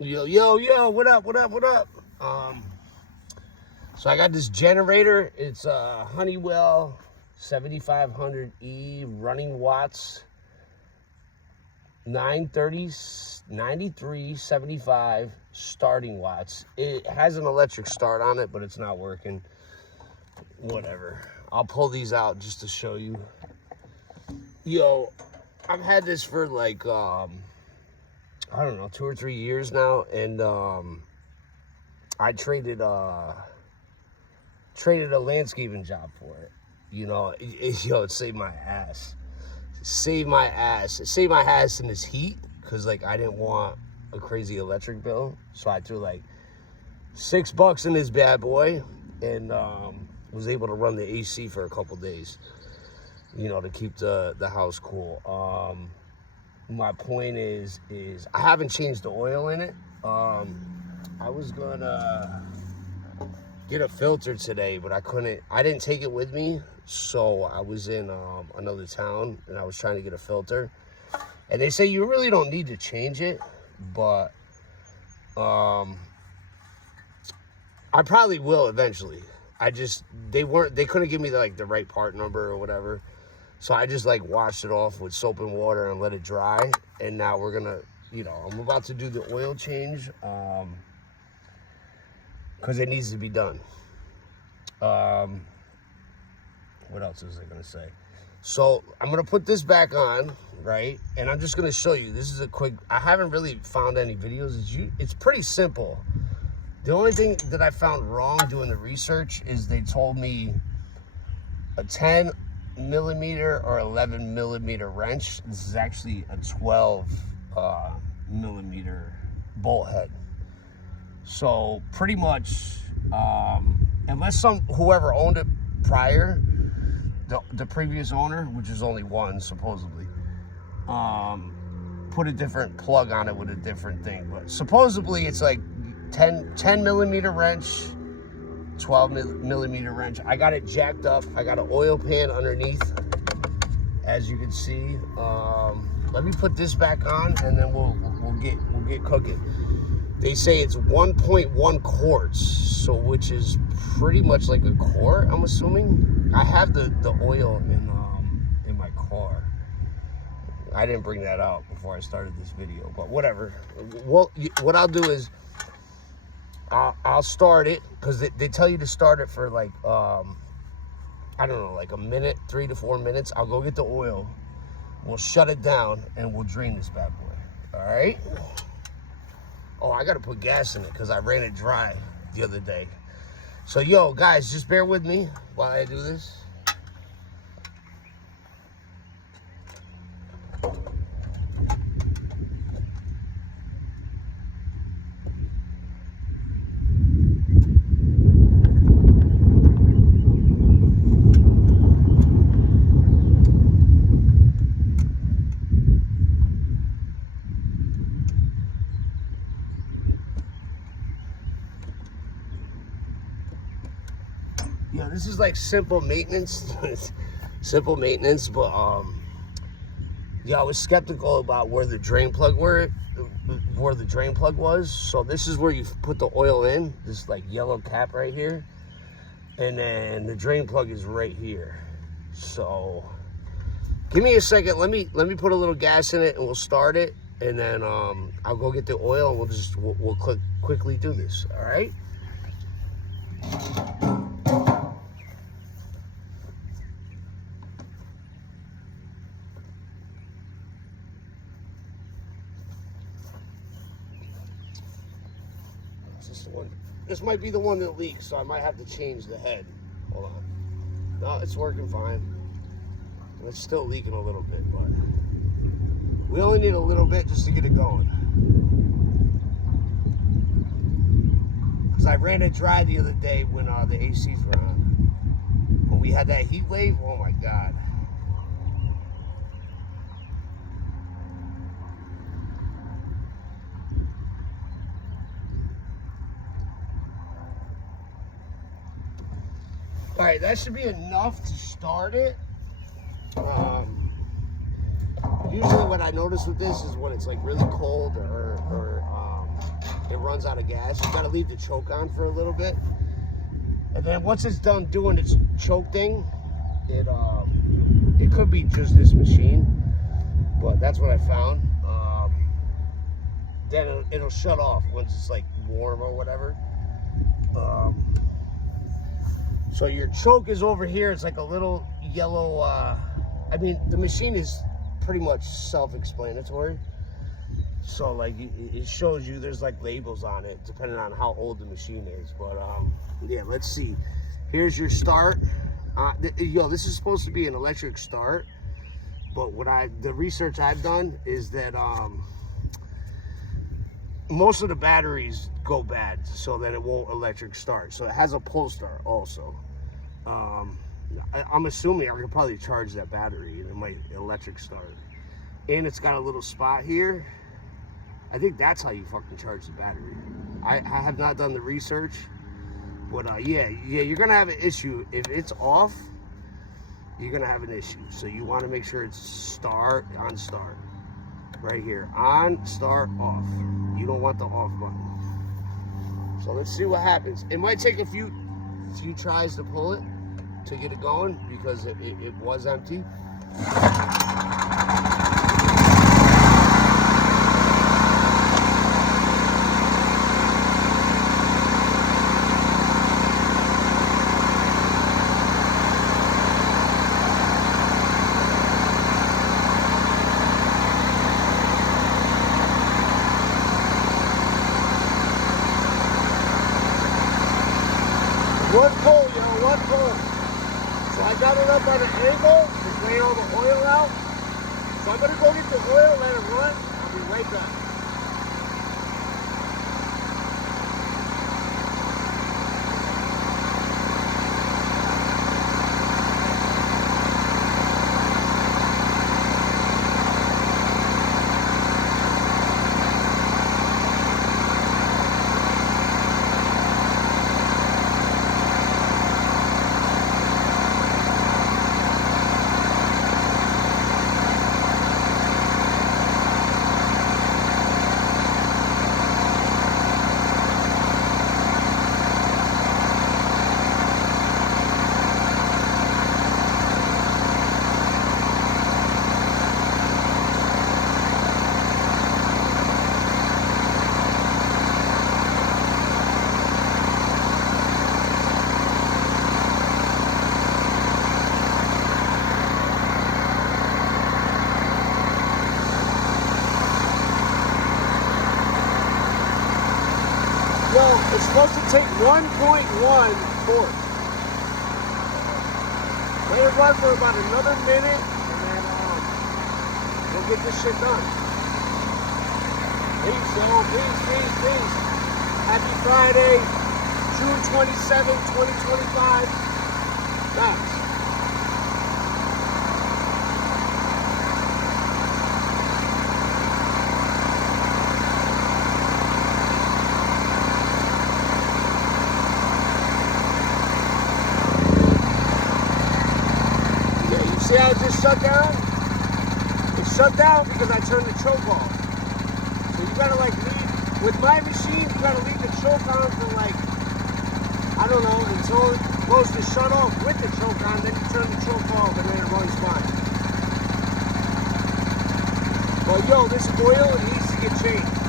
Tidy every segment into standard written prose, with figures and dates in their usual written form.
Yo, what up? So I got this generator. It's a Honeywell 7500E running watts, 9375 starting watts. It has an electric start on it, but it's not working. Whatever. I'll pull these out just to show you. Yo, I've had this for like, I don't know, 2 or 3 years now, and I traded a landscaping job for it. You know, it saved my ass. It saved my ass in this heat, because like I didn't want a crazy electric bill, so I threw like $6 in this bad boy, and was able to run the AC for a couple days, you know, to keep the house cool. My point is I haven't changed the oil in it. I was gonna get a filter today, but I didn't take it with me, so I was in another town, and I was trying to get a filter, and they say you really don't need to change it, but I probably will eventually. They couldn't give me the right part number or whatever. So I just like washed it off with soap and water and let it dry. And now we're gonna, I'm about to do the oil change, because it needs to be done. What else was I gonna say? So I'm gonna put this back on, right? And I'm just gonna show you. This is a quick, I haven't really found any videos. It's pretty simple. The only thing that I found wrong doing the research is they told me a 10 millimeter or 11 millimeter wrench. This is actually a 12 millimeter bolt head. So pretty much, unless whoever owned it prior, the previous owner, which is only one supposedly, put a different plug on it with a different thing. But supposedly it's like 10 millimeter wrench, 12 millimeter wrench. I got it jacked up. I got an oil pan underneath, as you can see. Let me put this back on, and then we'll get cooking. They say it's 1.1 quarts, so which is pretty much like a quart, I'm assuming. I have the oil in my car. I didn't bring that out before I started this video, but whatever. Well, what I'll do is I'll start it, because they tell you to start it for like, I don't know, like a minute, 3 to 4 minutes. I'll go get the oil. We'll shut it down, and we'll drain this bad boy. All right? Oh, I got to put gas in it, because I ran it dry the other day. So, yo, guys, just bear with me while I do this. Yeah, this is like simple maintenance. Simple maintenance, but yeah, I was skeptical about where the drain plug was. So this is where you put the oil in, this like yellow cap right here, and then the drain plug is right here. So give me a second. Let me put a little gas in it, and we'll start it, and then I'll go get the oil, and we'll quickly do this. All right. This might be the one that leaks, so I might have to change the head. Hold on. No, it's working fine. It's still leaking a little bit, but we only need a little bit just to get it going. Because I ran it dry the other day when the ACs were on. When we had that heat wave, oh my God. All right, that should be enough to start it. Usually what I notice with this is when it's like really cold or runs out of gas. You gotta leave the choke on for a little bit. And then once it's done doing its choke thing, it could be just this machine, but that's what I found. Then it'll shut off once it's like warm or whatever. So your choke is over here. It's like a little yellow, I mean, the machine is pretty much self-explanatory. So like it shows you, there's like labels on it depending on how old the machine is. But yeah, let's see. Here's your start. Yo, this is supposed to be an electric start, but the research I've done is that most of the batteries go bad, so that it won't electric start. So it has a pull start also. I'm assuming I could probably charge that battery and it might electric start. And it's got a little spot here. I think that's how you fucking charge the battery. I have not done the research, but yeah, you're gonna have an issue. If it's off, you're gonna have an issue. So you wanna make sure it's start, on start. Right here, on, start, off. You don't want the off button. So let's see what happens. It might take a few tries to pull it to get it going because it was empty. One pull, yo, one pull. So I got it up at an angle to drain all the oil out. So I'm gonna go get the oil, let it run. I'll be right back. Well, it's supposed to take 1.1 torque. Let it run for about another minute, and then we'll get this shit done. Peace, yo. Peace. Happy Friday, June 27, 2025. Thanks. See how it just shut down? It shut down because I turned the choke off. So you gotta like leave, with my machine, you gotta leave the choke on for like, I don't know, until it goes to shut off with the choke on, then you turn the choke off and then it runs fine. But yo, this oil, it needs to get changed.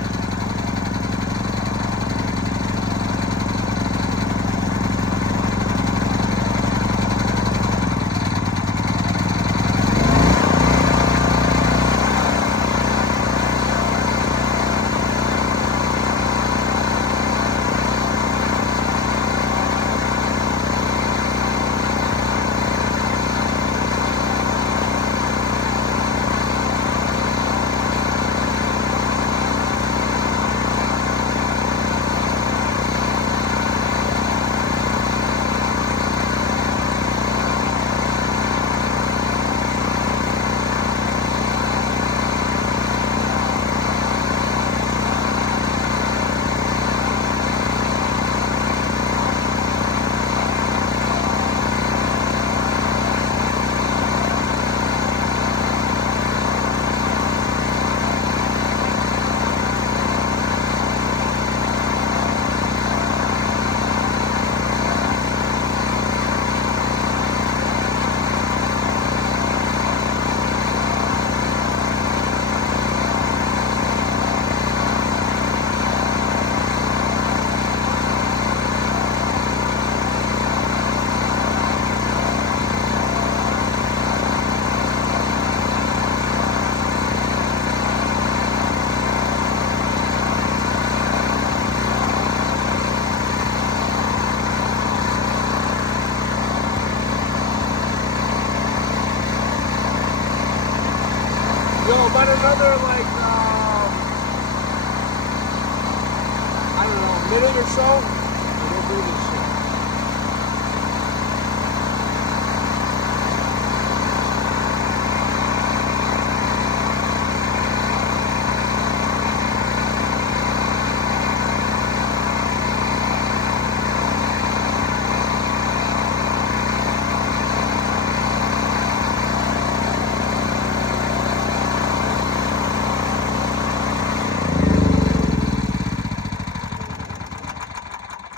minute or so, and we'll do this shit.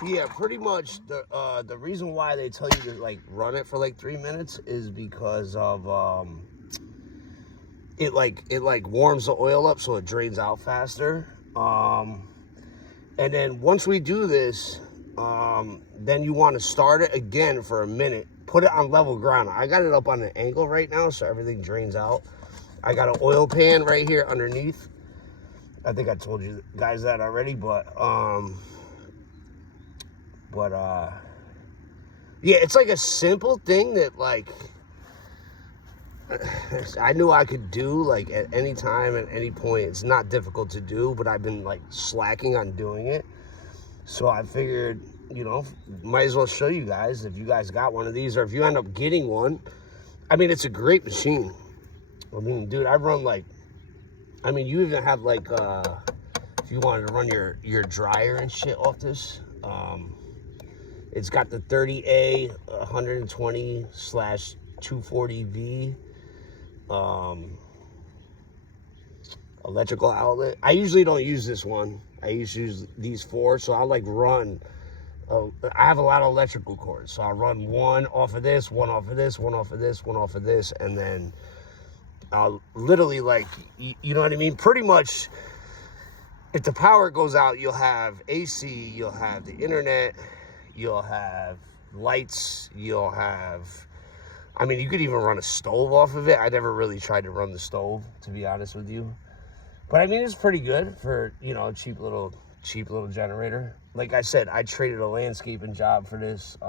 Yeah, pretty much the reason why they tell you to like run it for like 3 minutes is because of it like warms the oil up so it drains out faster. And then once we do this, then you want to start it again for a minute. Put it on level ground. I got it up on an angle right now so everything drains out. I got an oil pan right here underneath. I think I told you guys that already, but yeah, it's like a simple thing that like I knew I could do like at any time, at any point. It's not difficult to do, but I've been like slacking on doing it. So I figured, you know, might as well show you guys if you guys got one of these, or if you end up getting one. I mean, it's a great machine. I mean, dude, I run like, I mean, you even have like, if you wanted to run your dryer and shit off this, it's got the 30A 120/240V electrical outlet. I usually don't use this one. I usually use these four, so I like run. I have a lot of electrical cords, so I run one off of this, one off of this, one off of this, one off of this, and then I'll literally like, you know what I mean? Pretty much, if the power goes out, you'll have AC, you'll have the internet, you'll have lights, you'll have, I mean, you could even run a stove off of it. I never really tried to run the stove, to be honest with you. But I mean, it's pretty good for, you know, a cheap little generator. Like I said, I traded a landscaping job for this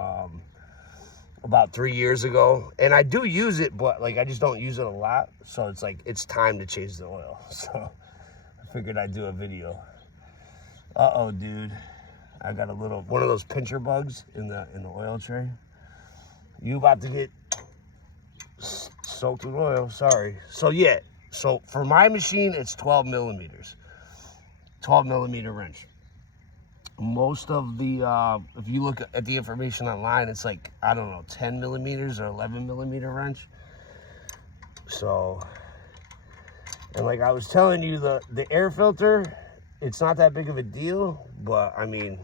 about 3 years ago. And I do use it, but like, I just don't use it a lot. So it's like, it's time to change the oil. So I figured I'd do a video. Uh-oh, dude. I got one of those pincher bugs in the oil tray. You about to get soaked with oil, sorry. So yeah, so for my machine, it's 12 millimeters. 12 millimeter wrench. Most of the, if you look at the information online, it's like, I don't know, 10 millimeters or 11 millimeter wrench. So, and like I was telling you, the air filter, it's not that big of a deal, but I mean,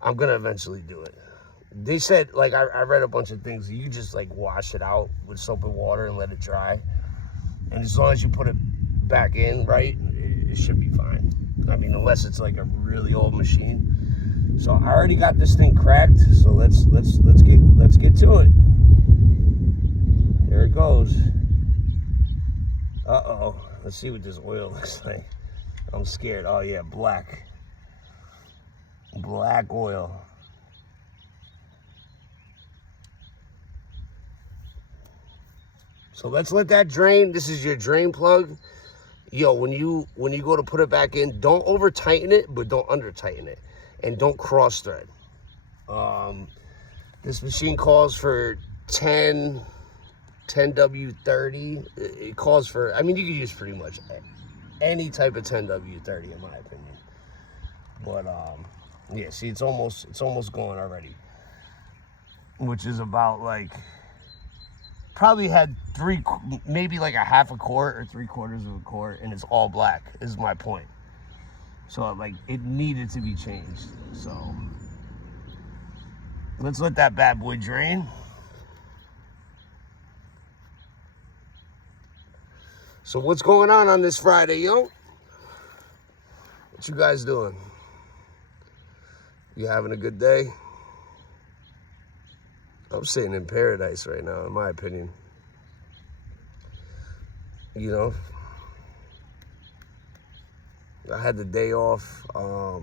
I'm gonna eventually do it. They said, like, I read a bunch of things. You just like wash it out with soap and water and let it dry. And as long as you put it back in right, it should be fine. I mean, unless it's like a really old machine. So I already got this thing cracked. So let's get to it. There it goes. Uh-oh. Let's see what this oil looks like. I'm scared. Oh yeah, black oil. So let's let that drain. This is your drain plug. Yo, when you go to put it back in, don't over tighten it, but don't under tighten it, and don't cross thread. This machine calls for 10W30. It calls for, I mean, you can use pretty much any type of 10W30 in my opinion. But yeah, see, it's almost going already, which is about like, probably had maybe like a half a quart or 3/4 of a quart, and it's all black, is my point. So like, it needed to be changed. So let's let that bad boy drain. So what's going on this Friday, yo? What you guys doing? You having a good day? I'm sitting in paradise right now, in my opinion. You know, I had the day off. I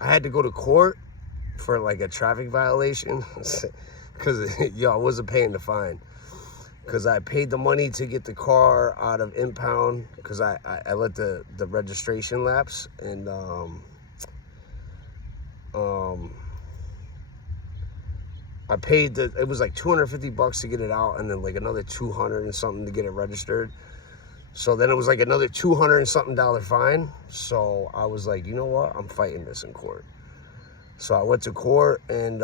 had to go to court for like a traffic violation because I wasn't paying the fine. Because I paid the money to get the car out of impound because I let the registration lapse, and I paid it was like $250 to get it out, and then like another 200 and something to get it registered. So then it was like another $200 and something fine. So I was like, you know what? I'm fighting this in court. So I went to court, and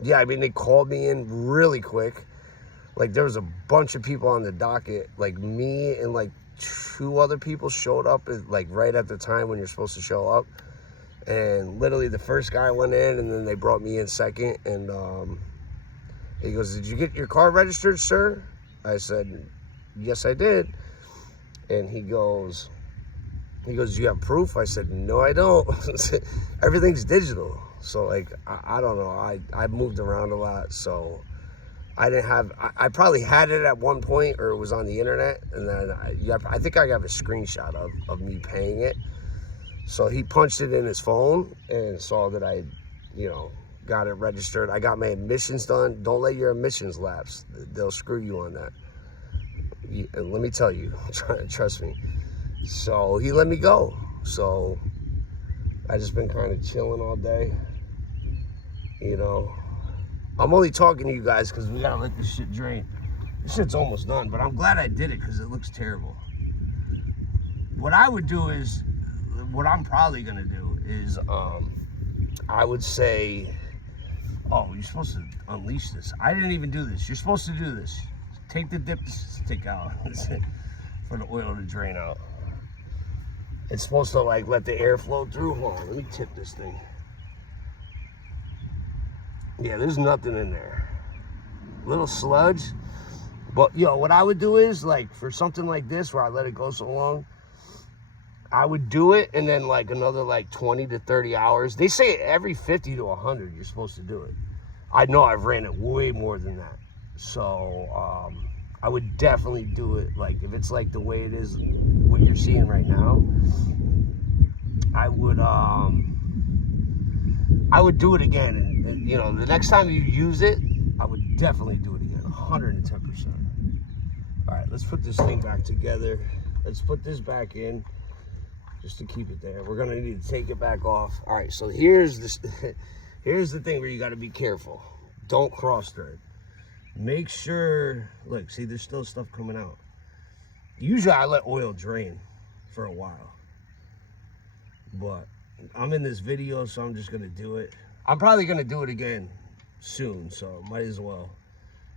yeah, I mean, they called me in really quick. Like, there was a bunch of people on the docket. Like, me and like 2 other people showed up like right at the time when you're supposed to show up. And literally the first guy went in, and then they brought me in second. And he goes, "Did you get your car registered, sir?" I said, "Yes, I did." And he goes, "Do you have proof?" I said, "No, I don't." Everything's digital. So like, I don't know. I moved around a lot, so I didn't have, I probably had it at one point, or it was on the internet. And then I think I have a screenshot of me paying it. So he punched it in his phone and saw that I, got it registered. I got my admissions done. Don't let your admissions lapse. They'll screw you on that. And let me tell you, trust me. So he let me go. So I just been kind of chilling all day. I'm only talking to you guys because we gotta let this shit drain. This shit's almost done, but I'm glad I did it because it looks terrible. What I would do is, what I'm probably gonna do is, I would say, oh, you're supposed to unleash this. I didn't even do this. You're supposed to do this. Take the dipstick out for the oil to drain out. It's supposed to like let the air flow through. Hold on, let me tip this thing. Yeah, there's nothing in there. Little sludge. But what I would do is, like, for something like this where I let it go so long, I would do it, and then like another like 20 to 30 hours. They say every 50 to 100 you're supposed to do it. I know I've ran it way more than that. So I would definitely do it, like, if it's like the way it is, what you're seeing right now. I would do it again, and the next time you use it, I would definitely do it again, 110%. All right, let's put this thing back together. Let's put this back in just to keep it there. We're gonna need to take it back off. All right, so here's this. Here's the thing where you got to be careful. Don't cross thread. Make sure, look, see, there's still stuff coming out. Usually I let oil drain for a while, but I'm in this video, so I'm just gonna do it. I'm probably gonna do it again soon, so might as well.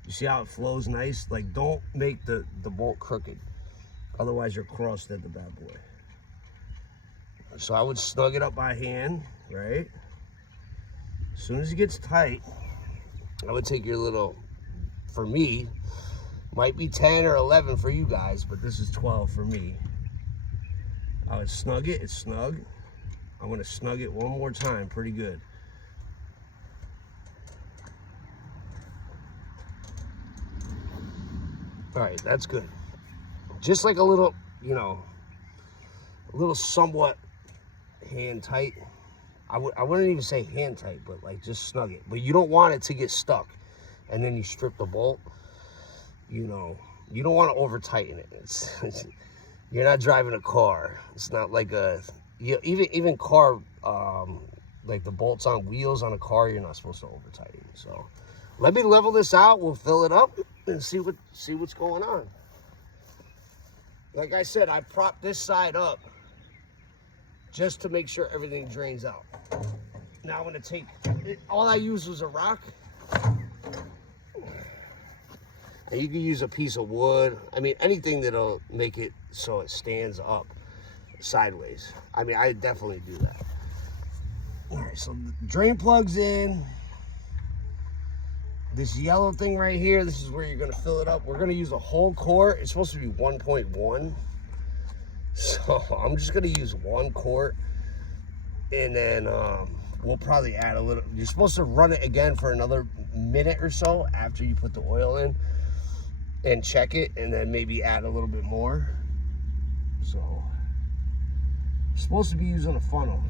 You see how it flows nice? Like, don't make the bolt crooked. Otherwise you're crossed at the bad boy. So I would snug it up by hand, right? As soon as it gets tight, I would take your little, for me, might be 10 or 11 for you guys, but this is 12 for me. I would snug it, it's snug. I'm gonna snug it one more time, pretty good. All right, that's good. Just like a little, a little somewhat hand tight. I wouldn't even say hand tight, but like just snug it. But you don't want it to get stuck, and then you strip the bolt. You don't want to over tighten it. It's you're not driving a car. It's not like even car, like the bolts on wheels on a car, you're not supposed to over tighten. So let me level this out. We'll fill it up and see what's going on. Like I said, I propped this side up just to make sure everything drains out. Now I'm gonna take it. All I used was a rock. And you can use a piece of wood. I mean, anything that'll make it so it stands up sideways. I mean, I definitely do that. All right, so the drain plug's in. This yellow thing right here, this is where you're gonna fill it up. We're gonna use a whole quart. It's supposed to be 1.1. So I'm just gonna use 1 quart. And then we'll probably add a little. You're supposed to run it again for another minute or so after you put the oil in and check it, and then maybe add a little bit more. So I'm supposed to be using a funnel.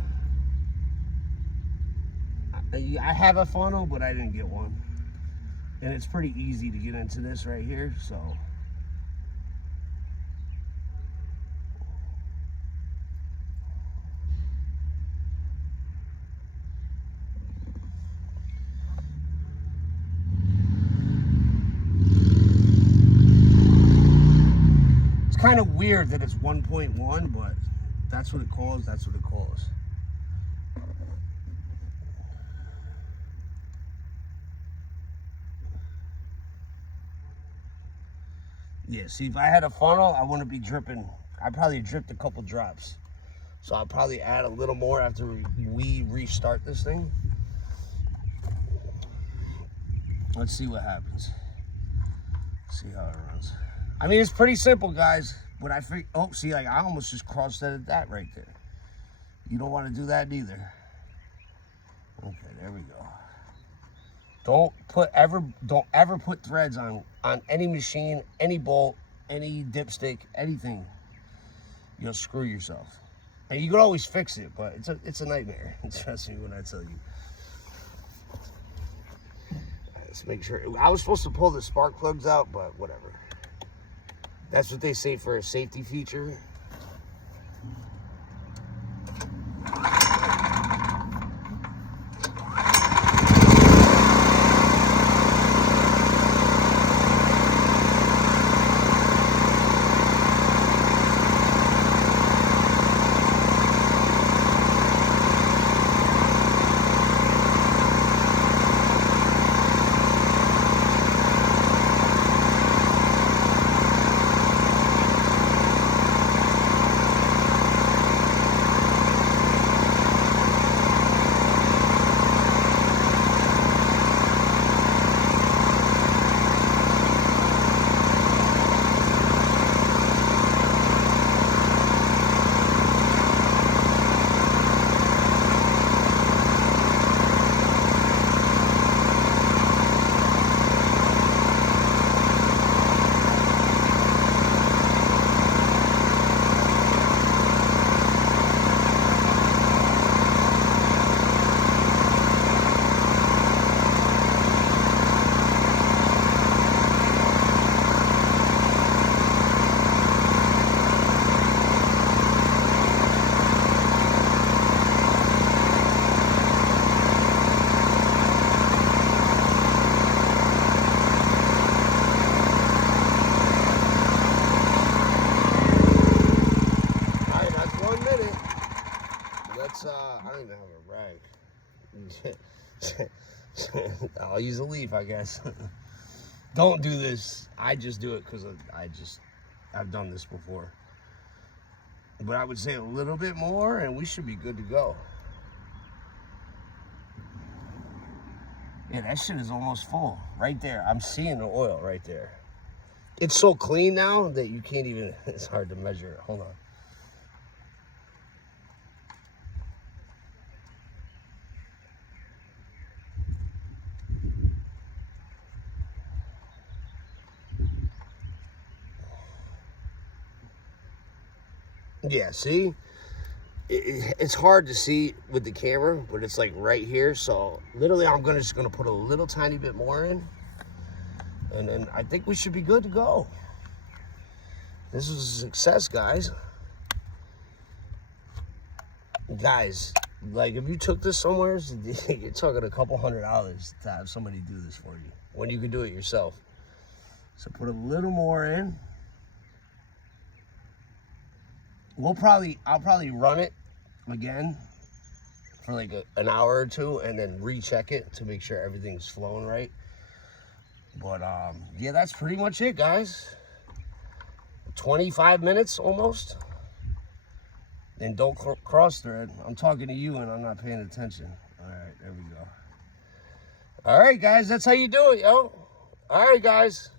I have a funnel, but I didn't get one. And it's pretty easy to get into this right here, so. kind of weird that it's 1.1, but that's what it calls. That's what it calls. Yeah, see, if I had a funnel, I wouldn't be dripping. I'd probably dripped a couple drops. So I'll probably add a little more after we restart this thing. Let's see what happens. See how it runs. I mean, it's pretty simple, guys. But I think, oh, see, like I almost just cross-threaded that right there. You don't want to do that either. Okay, there we go. Don't ever put threads on any machine, any bolt, any dipstick, anything. You'll screw yourself. And you can always fix it, but it's a nightmare. Trust me when I tell you. Let's make sure. I was supposed to pull the spark plugs out, but whatever. That's what they say for a safety feature. I don't even have a rag. I'll use a leaf, I guess. Don't do this. I just do it because I've done this before. But I would say a little bit more and we should be good to go. Yeah, that shit is almost full. Right there. I'm seeing the oil right there. It's so clean now that you can't even, it's hard to measure it. Hold on. Yeah, see? It's hard to see with the camera, but it's like right here. So literally I'm just gonna put a little tiny bit more in. And then I think we should be good to go. This is a success, guys. Guys, like if you took this somewhere, you're talking a couple $100 to have somebody do this for you when you can do it yourself. So put a little more in. I'll probably run it again for like an hour or two and then recheck it to make sure everything's flowing right. But yeah, that's pretty much it, guys. 25 minutes almost. And don't cross thread. I'm talking to you and I'm not paying attention. All right, there we go. All right, guys, that's how you do it, yo. All right, guys.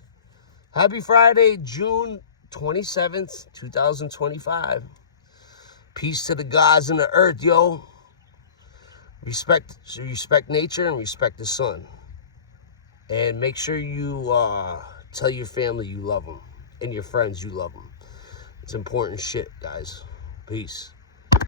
Happy Friday, June 27th, 2025. Peace to the gods and the earth, yo. Respect nature and respect the sun. And make sure you tell your family you love them and your friends you love them. It's important shit, guys. Peace.